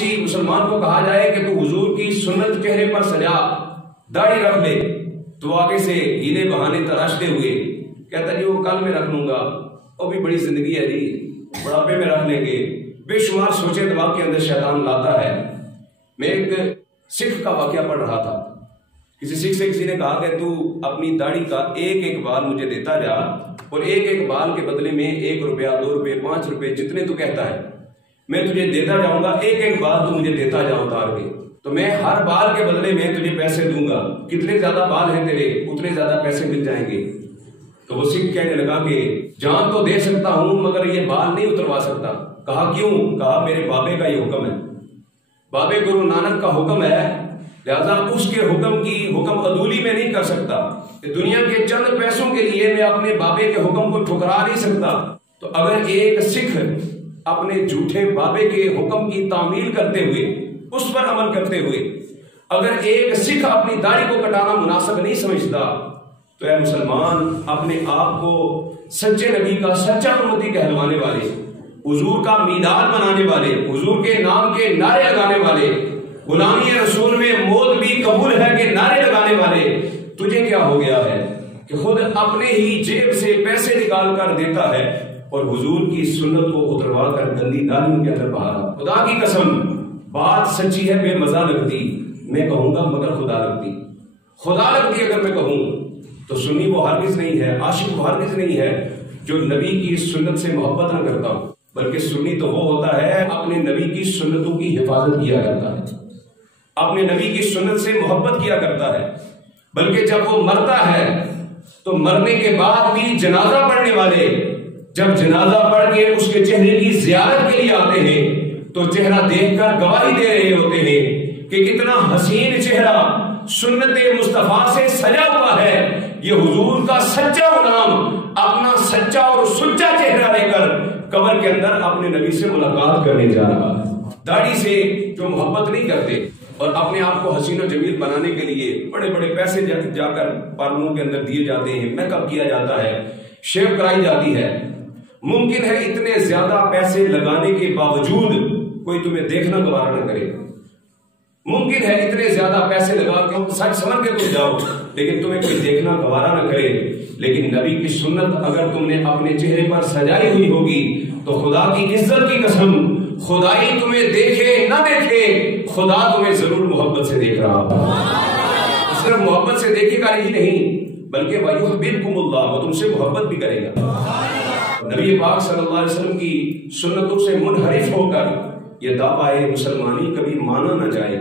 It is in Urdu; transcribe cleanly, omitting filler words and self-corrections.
کسی مسلمان کو کہا جائے کہ تو حضور کی سنت چہرے پر سجا، داڑھی رکھ لے، تو آگے سے ہیلے بہانے تراشتے ہوئے کہتا جی وہ کل میں رکھ لوں گا، وہ بھی بڑی زندگی ہے جی، بڑھاپے میں رکھ لیں گے، بے شمار سوچے دماغ کے اندر شیطان لاتا ہے۔ میں ایک سکھ کا واقعہ پڑھ رہا تھا، کسی سکھ سے کسی نے کہا کہ تو اپنی داڑھی کا ایک ایک بال مجھے دیتا جا، اور ایک ایک بال کے بدلے میں 1 روپیہ 2 روپے 5 روپے جتنے تو کہتا ہے میں تجھے دیتا جاؤں گا، ایک ایک بال تو مجھے دیتا جا اتار کے، تو میں ہر بال کے بدلے میں تجھے پیسے دوں گا، کتنے زیادہ بال ہیں تیرے اتنے زیادہ پیسے مل جائیں گے۔ تو وہ سکھ کہنے لگا کہ جان تو دے سکتا ہوں مگر یہ بال نہیں اتروا سکتا۔ کہا کیوں؟ کہا میرے بابے کا یہ حکم ہے، بابے گرو نانک کا حکم ہے، لہذا اس کے حکم کی حکم عدولی میں نہیں کر سکتا، دنیا کے چند پیسوں کے لیے میں اپنے بابے کے حکم کو ٹھکرا نہیں سکتا۔ تو اگر ایک سکھ اپنے جھوٹے بابے کے حکم کی تعمیل کرتے ہوئے، اس پر عمل کرتے ہوئے اگر ایک سکھ اپنی داڑھی کو کٹانا مناسب نہیں سمجھتا، تو اے مسلمان اپنے آپ کو سچے نبی کا سچا امتی کہلوانے والے، حضور کا میلاد منانے والے، حضور کے نام کے نعرے لگانے والے، غلامی رسول میں موت بھی قبول ہے کہ نعرے لگانے والے، تجھے کیا ہو گیا ہے کہ خود اپنے ہی جیب سے پیسے نکال کر دیتا ہے اور حضور کی سنت کو اتروا کر گندی نالیوں کے اندر بہا رہا۔ خدا کی قسم بات سچی ہے، بے مزہ لگتی، میں کہوں گا مگر خدا لگتی، خدا لگتی اگر میں کہوں تو سنی وہ ہرگز نہیں ہے، عاشق وہ ہرگز نہیں ہے جو نبی کی سنت سے محبت نہ کرتا ہو، بلکہ سنی تو وہ ہوتا ہے اپنے نبی کی سنتوں کی حفاظت کیا کرتا ہے، اپنے نبی کی سنت سے محبت کیا کرتا ہے، بلکہ جب وہ مرتا ہے تو مرنے کے بعد بھی جنازہ پڑھنے والے جب جنازہ پڑھ کے اس کے چہرے کی زیارت کے لیے آتے ہیں تو چہرہ دیکھ کر گواہی دے رہے ہوتے ہیں کہ کتنا حسین چہرہ سنت مصطفیٰ سے سجا ہوا ہے، یہ حضور کا سچا غلام اپنا سچا اور سچا چہرہ لے کر قبر کے اندر اپنے نبی سے ملاقات کرنے جا رہا ہے۔ داڑھی سے جو محبت نہیں کرتے اور اپنے آپ کو حسین و جمیل بنانے کے لیے بڑے بڑے پیسے جا کر پارلروں کے اندر دیے جاتے ہیں، میک اپ کیا جاتا ہے، شیو کرائی جاتی ہے، ممکن ہے اتنے زیادہ پیسے لگانے کے باوجود کوئی تمہیں دیکھنا گوارا نہ کرے، ممکن ہے اتنے زیادہ پیسے لگا کے سچ سمجھ کے تم جاؤ لیکن تمہیں کوئی دیکھنا گوارا نہ کرے، لیکن نبی کی سنت اگر تم نے اپنے چہرے پر سجائی ہوئی ہوگی تو خدا کی عزت کی قسم خدائی تمہیں دیکھے نہ دیکھے خدا تمہیں ضرور محبت سے دیکھ رہا ہوگا، صرف محبت سے دیکھے گا ہی نہیں بلکہ وَيُحْبِبْكُمُ اللَّهُ، وہ تم سے محبت بھی کرے گا۔ نبی پاک صلی اللہ علیہ وسلم کی سنتوں سے منحرف ہو کر یہ دعویٰ مسلمانی کبھی مانا نہ جائے۔